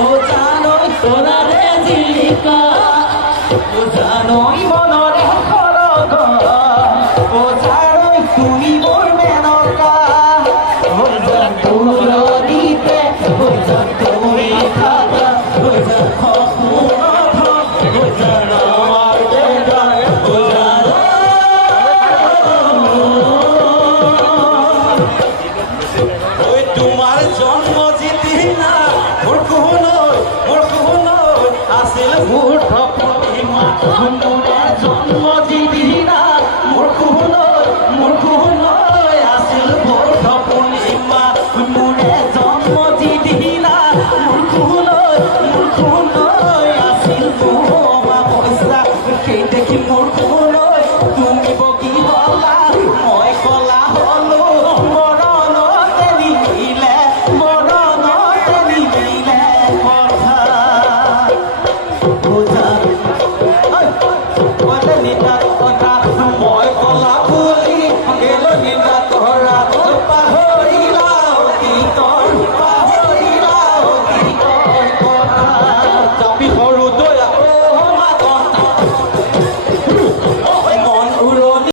ও জানোই তোরারে জিলিকা ও জানোই মনরে খরগ ও জানোই তুমি মোর মেনকা ও জান তুলো দিতে ও জান তুমি থাকা ও জান খপুর ও জান আমার বেটা ও জান ওই তোমার জন্ম জিতি না মোর কোন আসিল ভূত প্রতিমা মোরে জন্ম জিতি না মোর কোন আসিল ভূত প্রতিমা মোরে জন্ম জিতি না মোর কোন আসিল বোমা পয়সা সেই দেখি মোর কোন তুমি বকি হলা মই কলা হলো মরণতে নিলে কথা বুঝার বলে নিতার কথা মই কলা বলি গেল নিতা তোরা পাহরিলাও কি তোর কথা চাপি সৰু দয়া ও মা কথা মন উৰণি